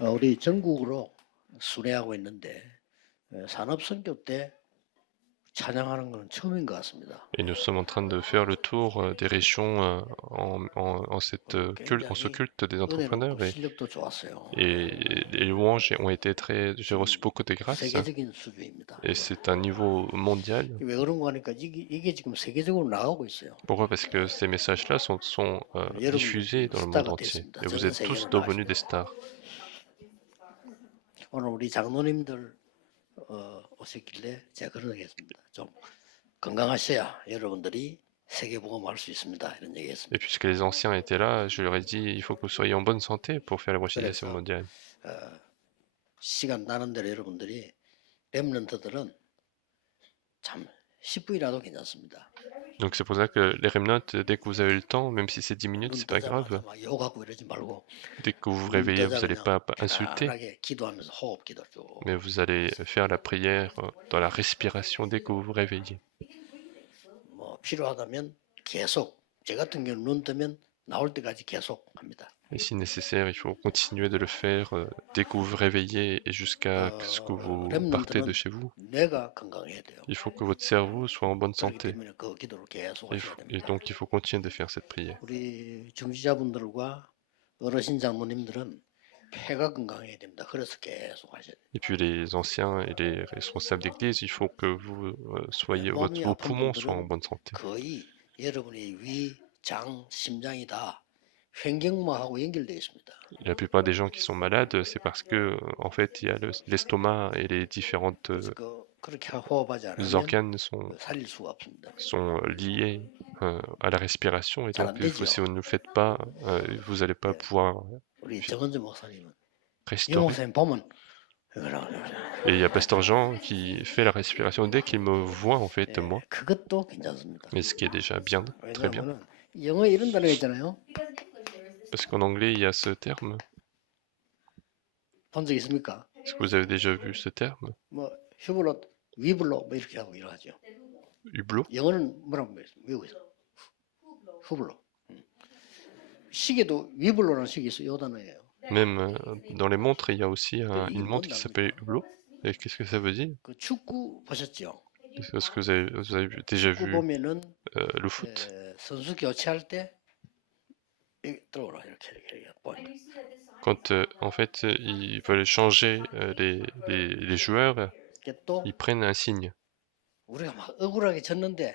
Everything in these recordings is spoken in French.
우리 전국으로 순회하고 있는데 산업선교 때 찬양하는 건 처음인 것 같습니다. Et nous sommes en train de faire le tour des régions en ce 굉장히 culte des 은혜롭고 entrepreneurs 실력도 좋았어요. et les louanges ont été très. J'ai reçu beaucoup de grâce 세계적인 수준입니다. et c'est un niveau mondial. 왜 그런 거 하니까 이게 지금 세계적으로 나가고 있어요. Pourquoi? Parce que ces messages-là sont 여러분들 diffusés dans le monde 스타가 entier 됐습니다. et vous 전 êtes tous 세계로 devenus des 나가시고 stars. 오늘 우리 장로님들 오셨길래 제가 그런 얘기했습니다. 좀 건강하셔야 여러분들이 세계복음할 수 있습니다. 이런 얘기했습니다. Et puisque les anciens étaient là, je leur ai dit il faut que vous soyez en bonne santé pour faire l'évangélisation 그래서 mondiale. 시간 나는 대로 여러분들이 렘넌트들은 참 10분이라도 괜찮습니다. Donc c'est pour ça que les remnants, dès que vous avez le temps, même si c'est 10 minutes, 눈 c'est pas grave. 뜨자마자 막 욕하고 이러지 말고 Dès que vous vous 눈 réveillez, 뜨자 vous n'allez 그냥 pas insulter, 편안하게 기도하면서 호흡 기도 쭉. mais vous allez faire la prière dans la respiration dès que vous vous réveillez. 뭐 필요하다면 계속 제 같은 경우는 눈 뜨면 나올 때까지 계속 합니다. Et si nécessaire, il faut continuer de le faire dès que vous vous réveillez et jusqu'à ce que vous partez de 렘넌트는 chez vous. 뇌가 건강해야 돼요. Il faut que votre cerveau soit en bonne 그렇기 santé. 때문에 그 기도를 계속 Et, 하셔야 et 됩니다. donc il faut continuer de faire cette prière. 우리 중지자분들과 어르신 장로님들은 폐가 건강해야 됩니다. 그래서 계속 하셔야 돼요. Et puis les anciens et les responsables d'église, il faut que vous soyez, 몸이 vos 아픈 poumons soient en 분들은 bonne santé. 거의 여러분의 위, 장, 심장이 다 횡격막하고 연결되어 있습니다. La plupart des gens qui sont malades, c'est parce que en fait, il y a l'estomac et les différentes 그래서 그렇게 호흡하지 않으면 organes 살릴 수가 없습니다. sont liés à la respiration et 잘 donc 안 되죠. si vous ne le faites pas, vous n'allez pas pouvoir 우리 정은주 목사님은 이 respirer. 목사님 보면 Et il y a Pasteur Jean qui fait la respiration dès qu'il me voit en fait moi, 그것도 괜찮습니다. et ce qui est déjà bien, très bien. 왜냐하면 영어에 이런 단어가 있잖아요. Parce qu'en anglais, il y a ce terme. 본 적 있습니까? Est-ce que vous avez déjà vu ce terme? 뭐 휴블로, 위블로 뭐 이렇게 하고 이러하죠. Hublot? 영어는 뭐라고 외우고 있어? 후블로. 시계도 위블로라는 시계 있어요. 이 단어예요. Même dans les montres, il y a aussi une montre qui s'appelle Hublot. Et qu'est-ce que ça veut dire? 그 축구 보셨죠? Est-ce que vous avez déjà 축구 vu 보면은 le foot? 선수 교체할 때 들어오라 이렇게 보니까. Quand en fait ils veulent changer les joueurs, 이게 또 ils prennent un signe. 우리가 막 억울하게 졌는데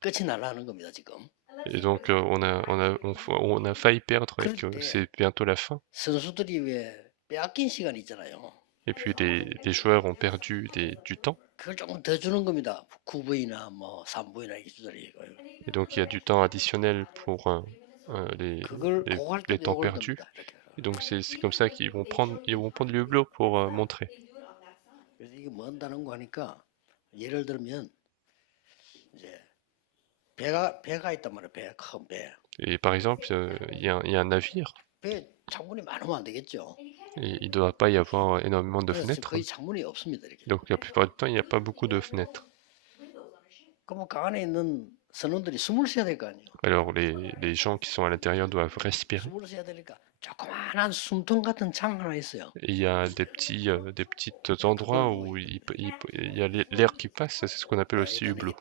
끝이 날라는 겁니다 지금. Et donc on a failli perdre et que c'est bientôt la fin. 선수들이 왜 빼앗긴 시간이 있잖아요. Et puis les joueurs ont perdu du temps. 그걸 조금 더 주는 겁니다. 9분이나 뭐 3분이나 이렇게 주더니 Et donc il y a du temps additionnel pour les, 그걸 les, 고할 les 때도 temps 욕을 perdus. 겁니다. 이렇게. Et donc c'est comme ça qu'ils vont prendre le hublot pour montrer. 그래서 이게 뭔 단어인가 하니까 예를 들면 이제 배가 있단 말이에요. 큰 배. Et par exemple, il y a un navire. 배 창문이 많으면 안 되겠죠. Et il ne doit pas y avoir énormément de 그래서 fenêtres. 거의 창문이 없습니다. 이렇게. Donc la plupart du temps, il n'y a pas beaucoup de fenêtres. 그럼 그 안에 있는 선원들이 숨을 쉬어야 될 거 아니에요. Alors les gens qui sont à l'intérieur doivent respirer. 숨을 쉬어야 되니까 조그마한 숨통 같은 창 하나 있어요. Et il y a des petits endroits où il y a l'air qui passe, c'est ce qu'on appelle aussi hublot.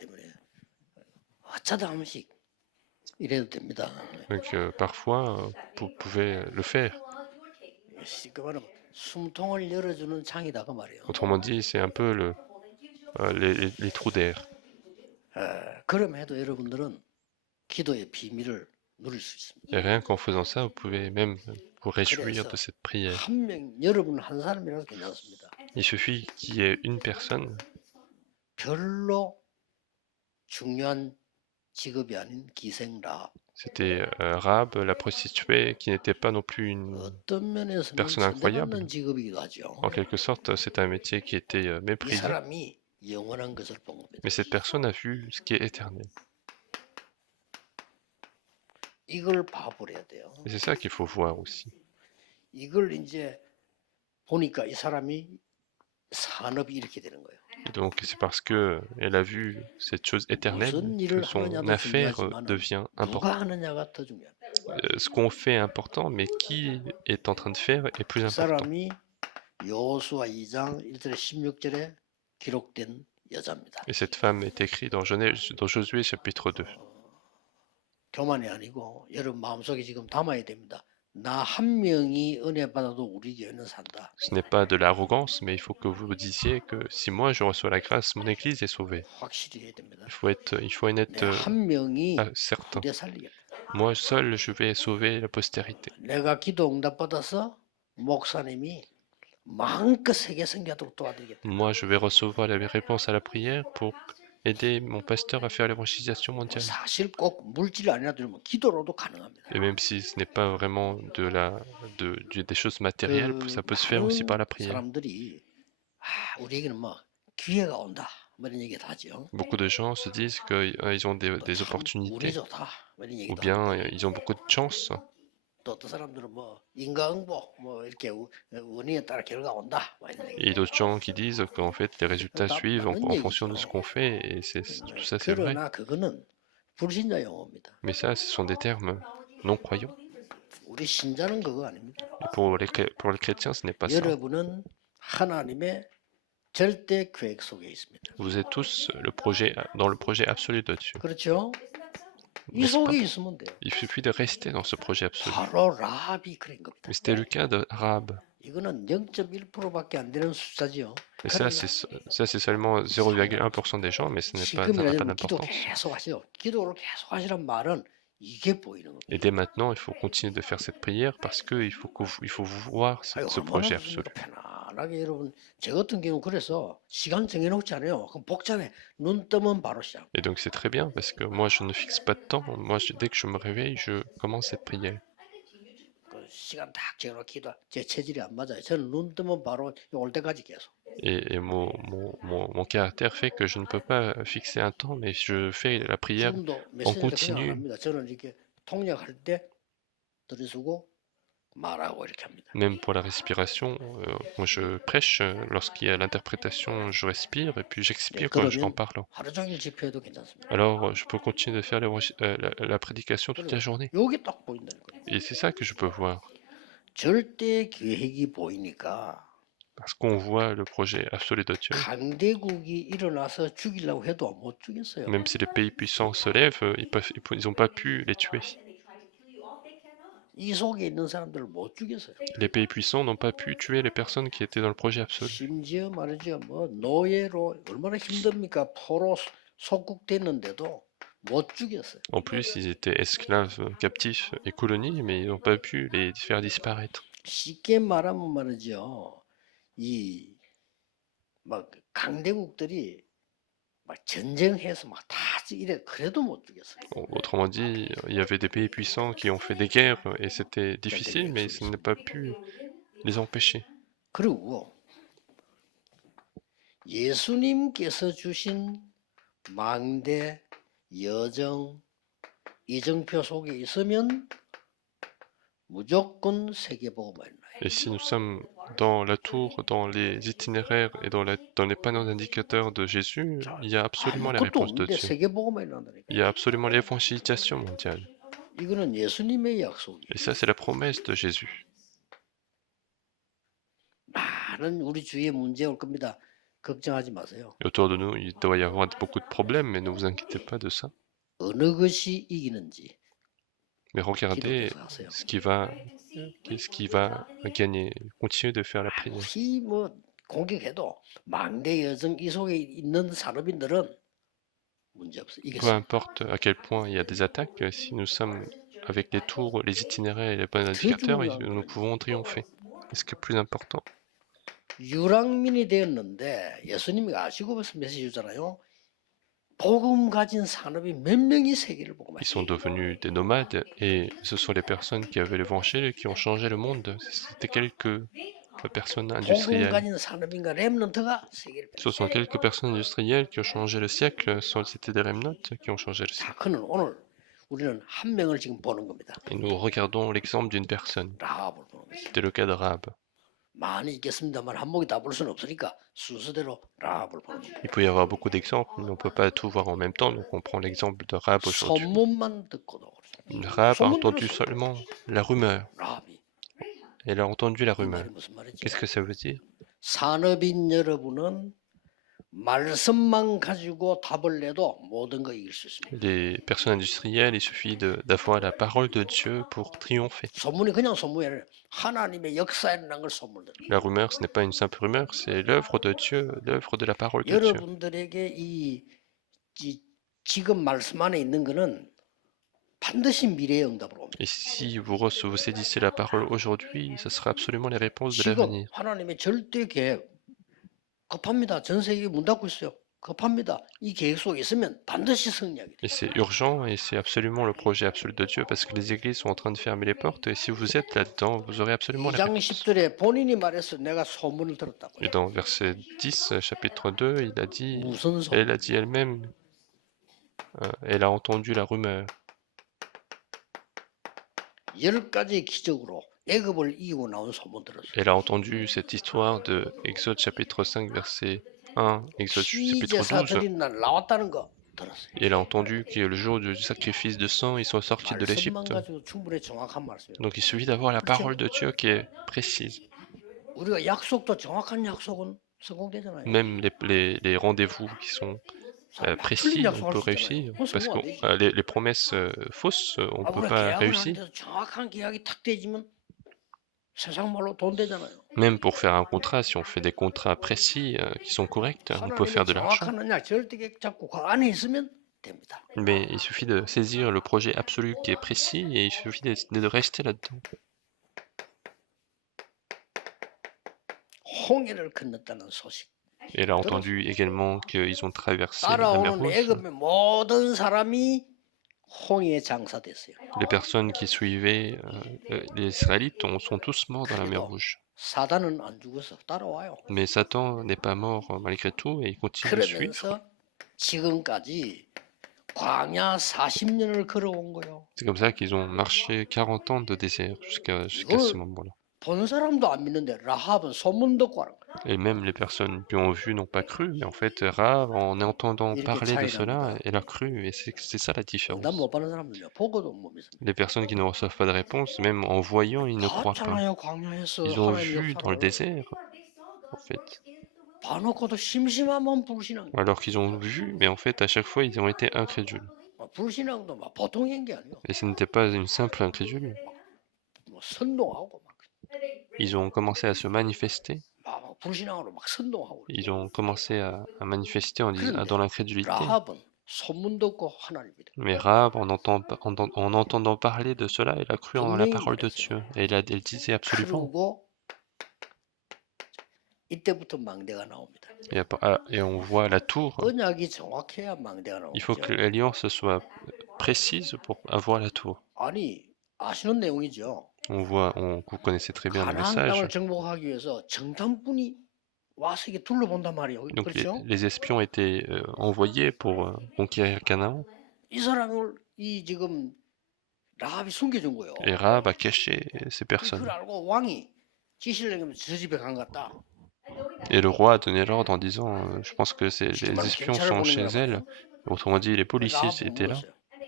어쩌다 한 번씩 이래도 됩니다. Donc parfois, vous pouvez le faire. 그 말은 숨통을 열어주는 창이다 그 말이에요. Autrement dit, c'est un peu les trous d'air. 그럼에도 여러분들은 기도의 비밀을 누릴 수 있습니다. Et rien qu'en faisant ça, vous pouvez même vous réjouir de cette prière. 여러분 한 사람이라도 괜찮습니다. Il suffit qu'il y ait une personne 별로 중요한 직업이 아닌 기생라. C'était Rahab, la prostituée, qui n'était pas non plus une 어떤 면에서는 personne incroyable. 존대받는 직업이기도 하죠. En quelque sorte, c'est un métier qui était 이 méprisé. 사람이 영원한 것을 본 겁니다. Mais cette personne a vu ce qui est éternel. 이걸 봐버려야 돼요. Et c'est ça qu'il faut voir aussi. 이걸 이제 보니까 이 사람이 산업이 이렇게 되는 거예요. Et donc c'est parce que elle a vu cette chose éternelle que son affaire devient importante. 누가 하느냐가 더 중요합니다. ce qu'on fait est important, mais qui est en train de faire est plus 그 important. 사람이 여호수아 2장 1절에 16절에 기록된 여자입니다. Et cette femme est écrite dans Josué chapitre 2. 교만이 아니고 여러분 마음속에 지금 담아야 됩니다. 나 한 명이 은혜 받아도 우리 교회는 산다. Ce n'est pas de l'arrogance, mais il faut que vous disiez que si moi je reçois la grâce, mon Église est sauvée. 확실히 해야 됩니다. Il faut en être 내 한 명이 certain. 후대 살리겠다. Moi seul, je vais sauver la postérité. 내가 기도 응답 받아서 목사님이 마음껏 세계 선교하도록 도와드리겠다. Moi, je vais recevoir la réponse à la prière pour aider mon pasteur à faire l'évangélisation mondiale. 사실 꼭 물질 아니라도 기도로도 가능합니다. Et même si ce n'est pas vraiment des choses matérielles, ça peut se faire aussi par la prière. 사람들이 우리에게는 뭐 기회가 온다. 뭐 이런 얘기 다 하죠. Beaucoup de gens se disent qu'ils ont des opportunités, 운이 좋다. 뭐 이런 ou 얘기도 bien 하고. ils ont beaucoup de chance. 또 어떤 사람들은 뭐 인과응보 뭐 이렇게 운에 따라 결과 온다. 뭐 이런 Et 얘기. d'autres gens qui disent qu'en fait les résultats suivent en fonction de ce qu'on fait, et tout ça c'est vrai. 그러나 그거는 불신자 용어입니다. Mais ça, ce sont des termes non-croyants. 우리 신자는 그거 아닙니다. Et pour les chrétiens, ce n'est pas ça. 여러분은 하나님의 절대 계획 속에 있습니다. Vous êtes tous dans le projet absolu de Dieu. 그렇죠? 이 N'est-ce pas? 속에 있으면 돼요. Il suffit de rester dans ce projet absolu. 바로 라합이 그런 겁니다. Mais c'était le cas de Rahab. 이거는 0.1%밖에 안 되는 숫자지요. Et ça, c'est seulement 0,1% des gens, mais ça n'a pas 지금이라면 기도 d'importance. 계속 하세요. 기도를 계속 하시란 말은 이게 보이는 겁니다. Et dès maintenant, il faut continuer de faire cette prière parce qu'il faut voir ce projet absolu. 편안하게 여러분, 저 같은 경우 그래서 시간 정해놓지 않아요. 그럼 복잡해. 눈 뜨면 바로 시작. Et donc c'est très bien parce que moi je ne fixe pas de temps. Moi, dès que je me réveille, je commence cette prière. 그 시간 딱 정해놓고 기도. 제 체질이 안 맞아요. 저는 눈 뜨면 바로 올 때까지 계속. Et mon caractère fait que je ne peux pas fixer un temps, mais je fais la prière 지금도 en 메시지를 그냥 안 continu. 합니다. 저는 이렇게 통역할 때 들이쓰고 말하고 이렇게 합니다. Même pour la respiration, quand je prêche, lorsqu'il y a l'interprétation, je respire et puis j'expire en parlant. 하루 종일 집회해도 괜찮습니다. Alors je peux continuer de faire la prédication toute la journée. 여기 딱 보인다니까요. Et c'est ça que je peux voir. 절대 계획이 보이니까 Parce qu'on voit le projet absolu de Dieu. 강대국이 일어나서 죽이려고 해도 못 죽였어요. Même si les pays puissants se lèvent, ils n'ont pas pu les tuer. 이 속에 있는 사람들을 못 죽였어요. Les pays puissants n'ont pas pu tuer les personnes qui étaient dans le projet absolu. 심지어 말이죠. 뭐 노예로 얼마나 힘듭니까? 포로 속국됐는데도 못 죽였어요. En plus, ils étaient esclaves, captifs et colonis, mais ils n'ont pas pu les faire disparaître. 쉽게 말하면 말이죠. 이 막 강대국들이 막 전쟁해서 막 다 이래 그래도 못 죽였어요. Autrement dit, il y avait des pays puissants qui ont fait des guerres et c'était difficile, mais ça n'a pas pu les empêcher. 그리고 예수님께서 주신 망대, 여정, 이정표 속에 있으면 무조건 세계복음을 나요. Et si nous sommes dans la tour, dans les itinéraires et dans les panneaux d'indicateurs de Jésus, il y a absolument la 아무것도 réponse de 없는데 Dieu. 세계복음을 난다니까. Il y a absolument l'évangélisation mondiale. 이거는 예수님의 약속이에요. Et ça, c'est la promesse de Jésus. 많은 우리 주위에 문제 올 겁니다. 걱정하지 마세요. Et autour de nous, il doit y avoir beaucoup de problèmes, mais ne vous inquiétez pas de ça. 어느 것이 이기는지 Mais regardez 기도 계속 하세요. ce qui va gagner. Continuez de faire la prière. 혹시 뭐 공격해도 망대 여정 이 속에 있는 산업인들은 문제 없어요. Peu 이겼어요. importe à quel point il y a des attaques, si nous sommes avec les tours, les itinéraires et les panneaux d'indicateurs, nous pouvons triompher. Et ce qui est plus important, 유랑민이 되었는데 예수님이 아시고 메시지 주잖아요. 복음 가진 산업이 몇 명이 세계를 보고 ils sont devenus des nomades et ce sont les personnes qui avaient l'évangile qui ont changé le monde. C'était quelques personnes 복음 industrielles. 가진 산업인가 렘넌트가 세계를 Ce sont quelques personnes industrielles qui ont changé le siècle. C'était des remnotes qui ont changé le siècle. 자, 그는 오늘 우리는 한 명을 지금 보는 겁니다. Et nous regardons l'exemple d'une personne. 라합을 보는 거죠. C'était le cas de Rahab. 많이 있겠습니다만 한 목이 다 볼 수는 없으니까 순서대로 라합을 보는 겁니다. Il peut y avoir beaucoup d'exemples, mais on ne peut pas tout voir en même temps, donc on prend l'exemple de Rahab aujourd'hui. 소문만 듣고도 그렇습니다. Rahab a 소문 entendu 들었어. seulement la rumeur. 라합이. Elle a entendu la 이 rumeur. 말이 무슨 말이지? Qu'est-ce que ça veut dire? 산업인 여러분은 말씀만 가지고 답을 내도 모든 거 이길 수 있습니다. Les personnes industrielles, il suffit d'avoir la parole de Dieu pour triompher. 소문이 그냥 소문이 아니라 하나님의 역사에 일어난 걸 소문을. La rumeur, ce n'est pas une simple rumeur, c'est l'œuvre de Dieu, l'œuvre de la parole de Dieu. 여러분들에게 지금 말씀 안에 있는 거는 반드시 미래의 응답으로 옵니다. Et si vous saisissez la parole aujourd'hui, ce sera absolument les réponses de 지금 l'avenir. 하나님의 절대 계획 급합니다. 전 세계 문 닫고 있어요. 급합니다. 이 계획 속에 있으면 반드시 승리하게 돼요. Et c'est urgent et c'est absolument le projet absolu de Dieu parce que les églises sont en train de fermer les portes et si vous êtes là-dedans, vous aurez absolument la 2장 réponse. 10절에 본인이 말해서 내가 소문을 들었다고요. Et dans verset 10, chapitre 2, il a dit, 무슨 소문? elle a dit elle-même, elle a entendu la rumeur. 10가지 기적으로 애굽을 이기고 나온 소문 들었어요. Elle a entendu cette histoire de Exode chapitre 5, verset 1, Exode chapitre 12. 피제사 드린 날 나왔다는 거 들었어요. Et elle a entendu que le jour du sacrifice de sang, ils sont sortis de 말씀만 l'Égypte. 가지고 충분히 정확한 말씀이에요. Donc il suffit d'avoir la 그렇죠? parole de Dieu qui est précise. 우리가 약속도 정확한 약속은 성공되잖아요. Même les rendez-vous qui sont précis, 틀린 on 약속할 peut 수 réussir. 있잖아요. 그건 Parce 성공 que 안 되지. les promesses fausses, on ne peut 우리가 pas 계약을 réussir. 하는데도 정확한 계약이 탁 되지면 세상 말로 돈 되잖아요. Même pour faire un contrat, si on fait des contrats précis qui sont corrects, on peut faire 하나님의 de l'argent. 정확한 언약 절대 계획 잡고 그 안에 있으면 됩니다. Mais il suffit de saisir le projet absolu qui est précis et il suffit de rester là-dedans. 홍해를 건넜다는 소식. Et elle a entendu également qu'ils ont traversé la mer 따라오는 Rouge. 애굽의 모든 사람이 홍해에 장사됐어요. Les personnes qui suivaient les Israélites sont tous morts dans la mer 그래도 Rouge. 사단은 안 죽어서 따라와요. Mais Satan n'est pas mort malgré tout et il continue de suivre. 그러면서 지금까지 광야 40년을 걸어온 거예요. C'est comme ça qu'ils ont marché 40 ans de désert jusqu'à ce moment-là. 본 사람도 안 믿는데 라합은 소문 듣고 하는 거예요. Et même les personnes qui ont vu n'ont pas cru. Mais en fait, Rahab, en entendant parler de cela, elle a cru. Et c'est ça la différence. 응답 못 받는 사람들요. 보고도 못 믿습니다. Les personnes qui ne reçoivent pas de réponse, même en voyant, ils ne croient pas. 봤잖아요, 광야에서 Ils ont 하나님의 vu dans le 역사를. désert, en fait. 봐놓고도 심심하면 불신앙. Alors qu'ils ont vu, mais en fait, à chaque fois, ils ont été incrédules. 불신앙도 막 보통인 게 아니에요. Et ce n'était pas une simple incrédule. 뭐 선동하고 막 Ils ont commencé à se manifester. 막 불신앙으로 막 선동하고. Ils ont commencé à manifester dans l'incrédulité. 라합은 소문 듣고 하나님 믿어. Mais Rahab, en entendant parler de cela, elle a cru en la parole de Dieu. Et elle disait absolument. 그리고 이때부터 망대가 나옵니다. Et on voit la tour. 언약이 정확해야 망대가 나오죠. Il faut que l'alliance soit précise pour avoir la tour. 아니 아시는 내용이죠. Vous connaissez très bien le 가나안 message. 땅을 정복하기 위해서 정탐꾼이 와서 이게 둘러본단 말이에요. Donc 그렇죠? les espions étaient envoyés pour conquérir Canaan. 이 사람을 이 지금 라합이 숨겨준 거예요. Et Rahab a caché ces 그걸 personnes. 알고 왕이 지시를 내면 저 집에 간 것 같다. Et le roi a donné l'ordre en disant je pense que les espions sont chez elle. Autrement dit, les policiers étaient là.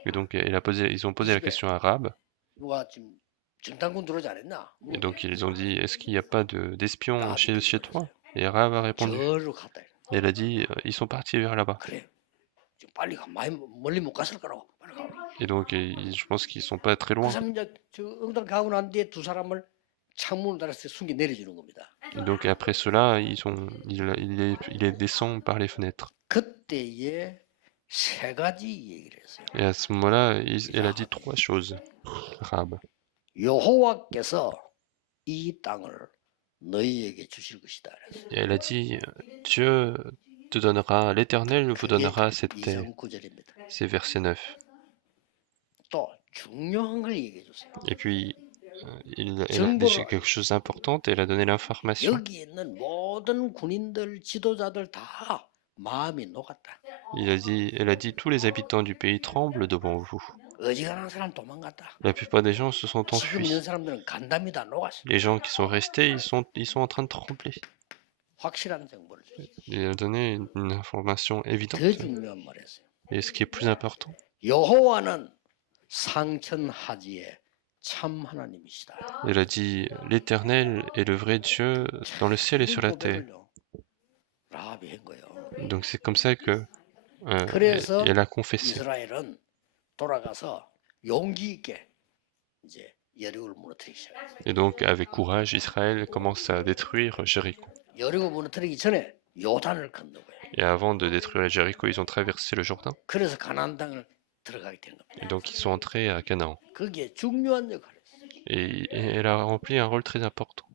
Et donc ils ont posé la question à Rahab. 누가 지금 정탐꾼 들어오지 않았나? Et donc ils ont dit est-ce qu'il n'y a pas d'espions chez toi? Et Rahab a répondu. 저로 갔다. Et elle a dit ils sont partis vers là-bas. 그래. 지금 빨리 가. 많이 멀리 못 갔을 거라고. 빨리 가. Et donc je pense qu'ils sont pas très 그 loin. 사람 이제 저 응답 가고 난 뒤에 두 사람을 창문을 달아서 숨겨 내려주는 겁니다. Et donc après cela, il les descend par les fenêtres. 그때에 세 가지 얘기를 했어요. Et à ce moment-là, elle a dit trois choses, Rahab. 여호와께서 이 땅을 너희에게 주실 것이다. Et elle a dit Dieu te donnera, l'Éternel vous donnera cette terre. 2장 9절입니다. C'est verset 9. 또 중요한 걸 얘기해 주세요. Et puis, elle a dit quelque chose d'important et elle a donné l'information. 여기 있는 모든 군인들, 지도자들 다 마음이 녹았다. Elle a dit tous les habitants du pays tremblent devant vous. 어지간한 사람 도망갔다. La plupart des gens se sont 지금 enfuis. 있는 사람들은 간담이 다 녹았어. Les gens qui sont restés, ils sont en train de trembler. 확실한 정보를 주세요. Il a donné une information évidente. 더 중요한 말이었어요. Et ce qui est plus important, 여호와는 상천하지의 참 하나님이시다. Il a dit, l'Éternel est le vrai Dieu dans le ciel et 이런 sur la terre. 고백을요, 라합이 한 거예요. Donc c'est comme ça que 그래서 elle a confessé. 이스라엘은 돌아가서 용기 있게 이제 여리고를 무너뜨리기 시작해요. Et donc avec courage, Israël commence à détruire Jéricho. 여리고 무너뜨리기 전에 요단을 건너고요. Et avant de détruire Jéricho, ils ont traversé le Jourdain. 그래서 가나안 땅을 들어가게 된 겁니다. Et donc ils sont entrés à Canaan. 그게 중요한 역할이에요. Et elle a rempli un rôle très important.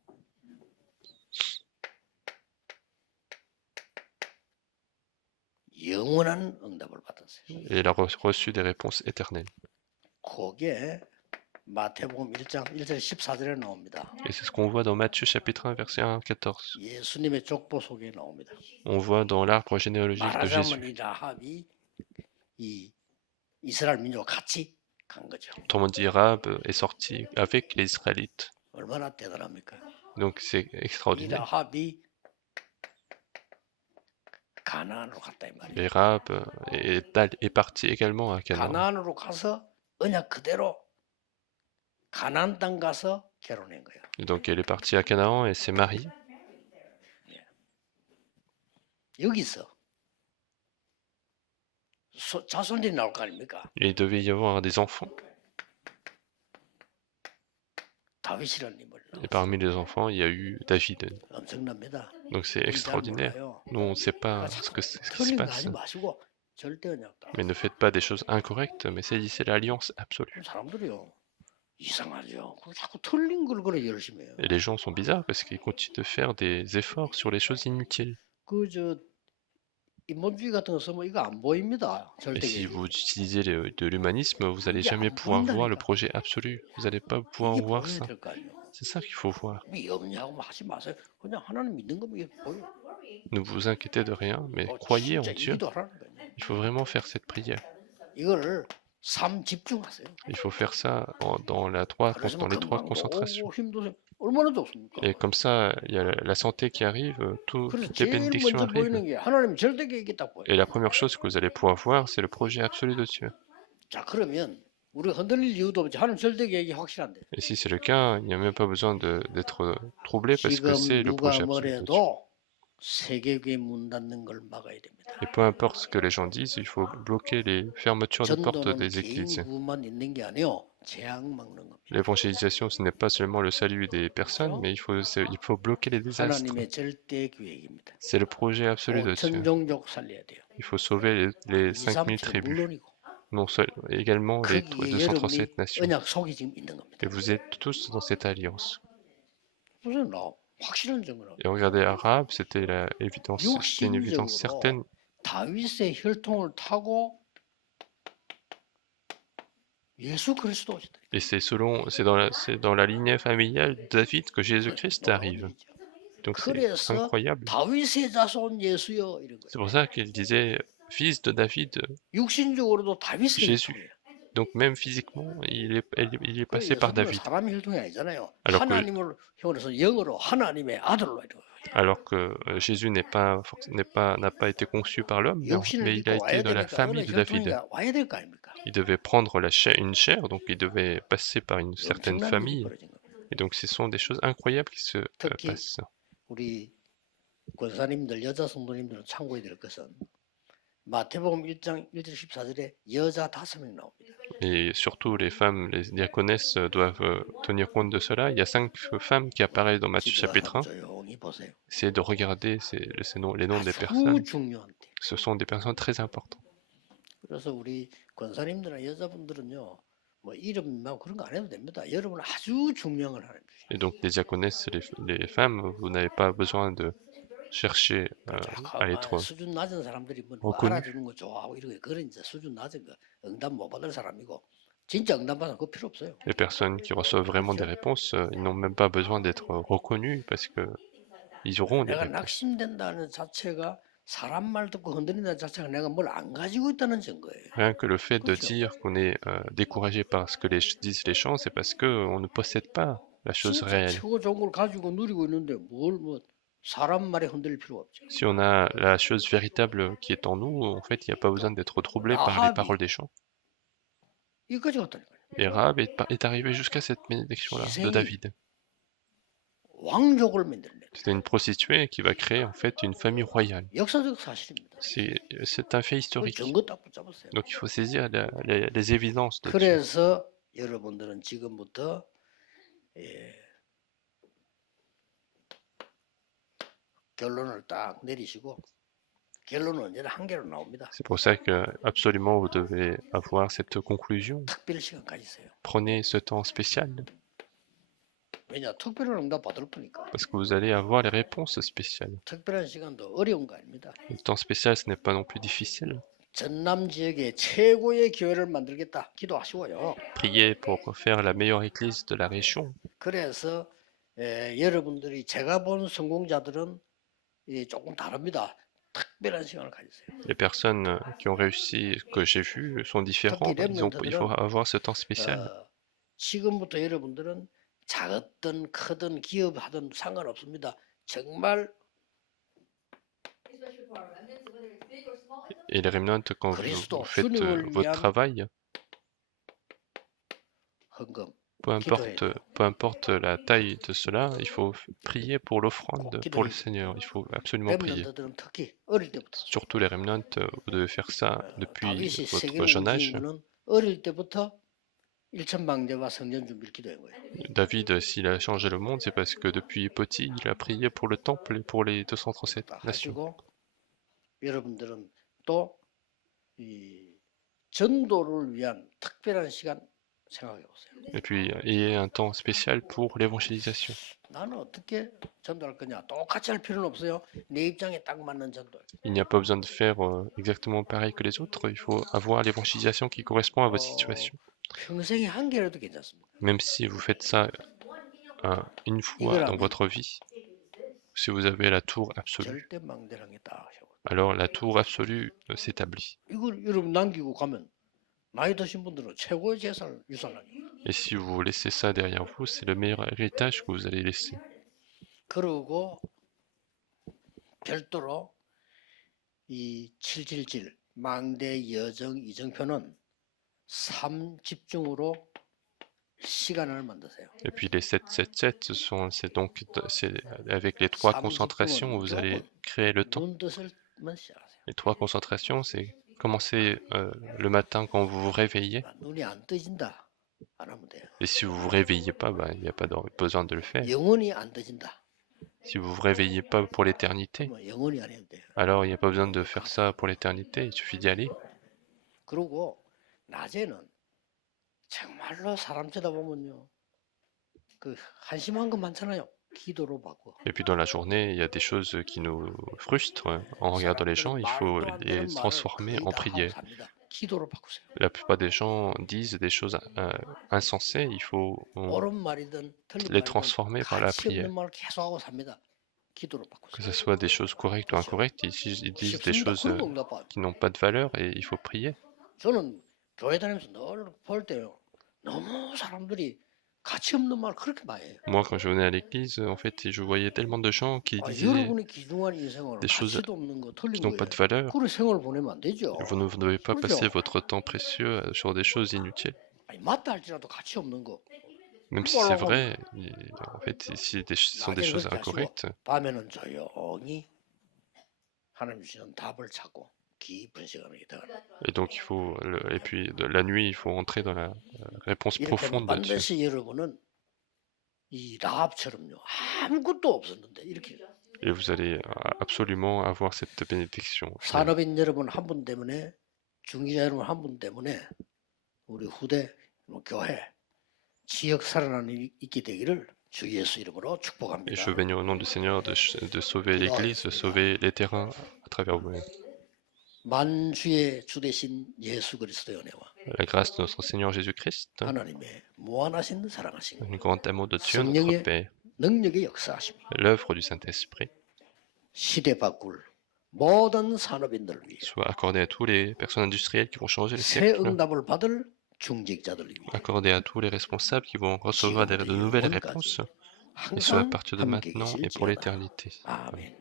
영원한 응답을 받았어요. Et elle a reçu des réponses éternelles. 그게 마태복음 1장 1절 14절에 나옵니다. Et c'est ce qu'on voit dans Matthieu chapitre 1 verset 1 à 14. 예수님의 족보 속에 나옵니다. On voit dans l'arbre généalogique de Jésus. 말하자면 이 라합이 이 이스라엘 민족과 같이 간 거죠. Autrement dit, Rahab est sorti avec les Israélites. 얼마나 대단합니까? Donc c'est 이 extraordinaire. 라합이 가나안으로 갔다 이 말이에요. Et Rahab est parti également à Canaan. 가나안으로 가서 언약 그대로 가나안 땅 가서 결혼한 거예요. Et donc elle est partie à Canaan et s'est mariée. 여기서 자손들이 나올 거 아닙니까? Et il devait y avoir des enfants. 다윗이라는 인물. Et parmi les enfants, il y a eu David. 엄청납니다. Donc c'est extraordinaire. Nous, on ne sait pas ce qui se 틀린 거 passe. 하지 마시고 절대 언약. Mais ne faites pas des choses incorrectes, mais saisissez l'alliance absolue. 사람들이요 이상하죠. 자꾸 틀린 걸 그래 열심히 해요. Et les gens sont bizarres parce qu'ils continuent de faire des efforts sur les choses inutiles. 그저 인본주의 같은 거 쓰면 이거 안 보입니다. Et 절대. si vous utilisez de l'humanisme, vous n'allez jamais pouvoir voir le projet absolu. Vous n'allez pas pouvoir voir ça. C'est ça qu'il faut voir. 그냥 하나님 믿는 거면 이게 보여. Ne vous inquiétez de rien, mais croyez en Dieu. Il faut vraiment faire cette prière. 이거를 삶 집중하세요. Il faut faire ça dans les trois concentrations. 얼마나 좋습니까? Et comme ça, il y a la santé qui arrive, 그래서 toutes les 제일 bénédictions 먼저 보이는 arrivent. 게 하나님 절대 계획이 딱 보여요. Et la première chose que vous allez pouvoir voir, c'est le projet absolu de Dieu. 자, 그러면 우리가 흔들릴 이유도 없지. 하나님 절대 계획이 확실한데. Et si c'est le cas, il n'y a même pas besoin d'être troublé parce que c'est le projet 지금 누가 absolu de Dieu. 뭐래도 세계교회 문 닫는 걸 막아야 됩니다. Et peu importe ce que les gens disent, il faut bloquer les fermetures de portes 전도는 des 개인 églises. 구만 있는 게 아니요. 재앙 막는 겁니다. L'évangélisation, ce n'est pas seulement le salut des personnes, mais il faut bloquer les désastres. 하나님의 절대 계획입니다. C'est le projet absolu de Dieu. 천종족 살려야 돼요. Il faut sauver les 5000 tribus, non également les 237 nations. 언약 속에 지금 있는 겁니다. Et vous êtes tous dans cette alliance. 무슨 확실한 증거라고. Et regardez Arabe, c'était une évidence certaine. 다윗의 혈통을 타고 예수 그리스도 오시다. Et c'est dans la lignée familiale de David que Jésus-Christ arrive. Donc c'est incroyable. 다윗의 자손 예수여 이런 거예요. C'est pour ça qu'il disait fils de David, 육신적으로도 다윗의 Jésus. 혈통이에요. Donc même physiquement, il est passé par David. 사람의 혈통이 아니잖아요. Alors que- 하나님을 형으로서 영으로 하나님의 아들로 이런 거예요. Alors que Jésus n'a pas été conçu par l'homme, mais il a été de la famille de David. 와야 될 거 아닙니까? Il devait prendre une chair, donc il devait passer par une certaine 엄청난 일이 famille. 벌어진 겁니다. Et donc ce sont des choses incroyables qui se 특히 passent. 우리 권사님들 여자 성도님들은 참고해야 될 것은 마태복음 1장 1절 14절에 여자 5명 나옵니다. Et surtout les femmes, les diaconesses doivent tenir compte de cela. Il y a 5 femmes qui apparaissent dans Matthieu chapitre 1. 조용히 보세요. Essayez de regarder les noms des 아주 personnes. 중요한 때. Ce sont des personnes très importantes. 그래서 우리 권사님들이나 여자분들은요. 뭐 이름만 그런 거 안 해도 됩니다. 여러분 아주 중요한 걸 하는 거죠. Et donc les diaconesses, les femmes, vous n'avez pas besoin de chercher à être 수준 낮은 사람들이 뭐 reconnu. 알아주는 거 좋아하고 이런 거 그런 이제 수준 낮은 거 응답 못 받을 사람이고 진짜 응답 받으면 그거 필요 없어요. Les personnes qui reçoivent vraiment des réponses, ils n'ont même pas besoin d'être reconnus parce que ils auront des 내가 réponses. 낙심된다는 자체가 사람 말 듣고 흔들린다는 자체가 내가 뭘 안 가지고 있다는 증거예요. Rien que le fait de dire qu'on est découragé par ce que disent les gens, c'est parce qu'on ne possède pas la chose 진짜 réelle. 최고 좋은 걸 가지고 누리고 있는데 뭘 뭐 사람 말에 흔들릴 필요가 없죠. Si on a la chose véritable qui est en nous, en fait, il n'y a pas besoin d'être troublé par les paroles des gens. 이까지 갔다니까요. Et Rahab est arrivé jusqu'à cette bénédiction-là de 희생이 David. 왕족을 만들어내. C'était une prostituée qui va créer en fait une famille royale. 역사적 사실입니다. C'est un fait 그 historique. 증거 딱 붙잡으세요. Donc il faut saisir les évidences de Dieu. 그래서 여러분들은 지금부터 결론을 딱 내리시고 결론은 언제나 한 개로 나옵니다. C'est pour ça que absolument vous devez avoir cette conclusion. 특별 시간 가지세요. Prenez ce temps spécial 왜냐 특별한 응답 받을 거니까. parce que vous allez avoir les réponses spéciales. 특별한 시간도 어려운 거 아닙니다. Le temps spécial, ce n'est pas non plus difficile. 전남 지역에 최고의 교회를 만들겠다 기도하시고요. Priez pour faire la meilleure église de la région. 그래서 여러분들이 제가 본 성공자들은 조금 다릅니다. 특별한 시간을 가지세요. Les personnes qui ont réussi, que j'ai vues, sont différentes. Il faut avoir ce temps spécial. 지금부터 여러분들은 작든 크든 기업하든 상관없습니다. 정말 Et les remnants, quand vous faites votre travail, 헌금, peu importe la taille de cela, il faut prier pour l'offrande pour le Seigneur. Il faut absolument prier. 렘넌트들은 특히 어릴 때부터 Surtout les remnants, vous devez faire ça depuis 다윗이 votre 세계를 jeune âge. 움직인 거는 어릴 때부터 일천방대와 성전 준비를 기도한 거예요. David, s'il a changé le monde, c'est parce que depuis petit, il a prié pour le temple et pour les 237 nations. 하시고 여러분들은 또 이 전도를 위한 특별한 시간 생각해 보세요. Et puis, ayez un temps spécial pour l'évangélisation. 나는 어떻게 전도할 거냐? 똑같이 할 필요는 없어요. 내 입장에 딱 맞는 전도. Il n'y a pas besoin de faire exactement pareil que les autres. Il faut avoir l'évangélisation qui correspond à votre situation. 평생에 한 개라도 괜찮습니다. Même si vous faites ça une fois dans votre vie, si vous avez la tour absolue, 절대망대라는 게 딱 하셔. alors la tour absolue s'établit. 이걸 여러분 남기고 가면 나이 드신 분들은 최고의 재산을 유산하니. Et si vous laissez ça derrière vous, c'est le meilleur héritage que vous allez laisser. 그리고 별도로 이 777 망대 여정 이정표는 3집중으로 시간을 만드세요. Et puis les 777, c'est avec les trois concentrations, vous allez créer le temps. 눈 뜻을만 시작하세요. Les trois concentrations, c'est commencer le matin quand vous vous réveillez. 눈이 안 떠진다. 안 하면 돼요. Et si vous vous réveillez pas, il n'y a pas besoin de le faire. 영원히 안 떠진다. Si vous vous réveillez pas pour l'éternité, 뭐 영원히 안 해도 돼요. alors il n'y a pas besoin de faire ça pour l'éternité, il suffit d'y aller. 그리고 낮에는 정말로 사람 쳐다보면요. 그 한심한 거 많잖아요. 기도로 바꿔. Et puis dans la journée, il y a des choses qui nous frustrent. En regardant les gens, il faut les transformer en prière. 기도로 바꾸세요. La plupart des gens disent des choses insensées, il faut 옳은 말이든 틀린 les 말이든 transformer par la 가치 prière. 없는 말 계속 하고 삽니다. 기도로 Que 바꾸세요. ce soit des choses correctes ou incorrectes, ils disent des 쉽습니다. choses 그런 거 응답받아요. qui n'ont pas de valeur et il faut prier. 저는 교회 다니면서 늘 볼 때요. 너무 사람들이 가치 없는 말 그렇게 많이 해요. Moi, quand je venais à l'église, en fait, je voyais tellement de gens qui disaient 여러분이 기중한 인생을 des choses 가치도 없는 거 틀린 qui n'ont pas 거예요. de valeur. 그런 생활을 보내면 안 되죠. Vous ne devez pas 그렇죠. passer votre temps précieux sur des choses inutiles. 아니, 맞다 할지라도 가치 없는 거. Même si c'est vrai, en fait, si ce sont des 낮에는 choses 그렇게 하시고 incorrectes, 밤에는 조용히 하나님 주시는 답을 찾고 깊은 시간을 기도하라. et donc il faut, et puis la nuit, il faut entrer dans la réponse 이렇게 profonde de Dieu. 반드시 여러분은 이 라합처럼요. 아무것도 없었는데 이렇게 Et vous allez absolument avoir cette bénédiction. 산업인 여러분 한 분 때문에 중기자 여러분 한 분 때문에 우리 후대 교회 지역 살아나는 일이 있게 되기를 주 예수 이름으로 Et 축복합니다. je bénis au nom du Seigneur de sauver l'Église, de sauver les terrains à travers vous. 만주의 주 되신 예수 그리스도의 은혜와 La grâce de notre Seigneur Jésus-Christ, 하나님의 무한하신 사랑하심, le grand amour de Dieu, notre 성령의 Père, 능력의 역사하심, l'œuvre du Saint-Esprit, 시대 바꿀 모든 산업인들을 위해 soit accordé à tous les personnes industrielles qui vont changer les 새 siècles, 응답을 받을 중직자들을 위해 accordé à tous les responsables qui vont recevoir de nouvelles réponses, et ce à 항상 partir de 함께 maintenant et 계실지어다. pour l'éternité. 아멘.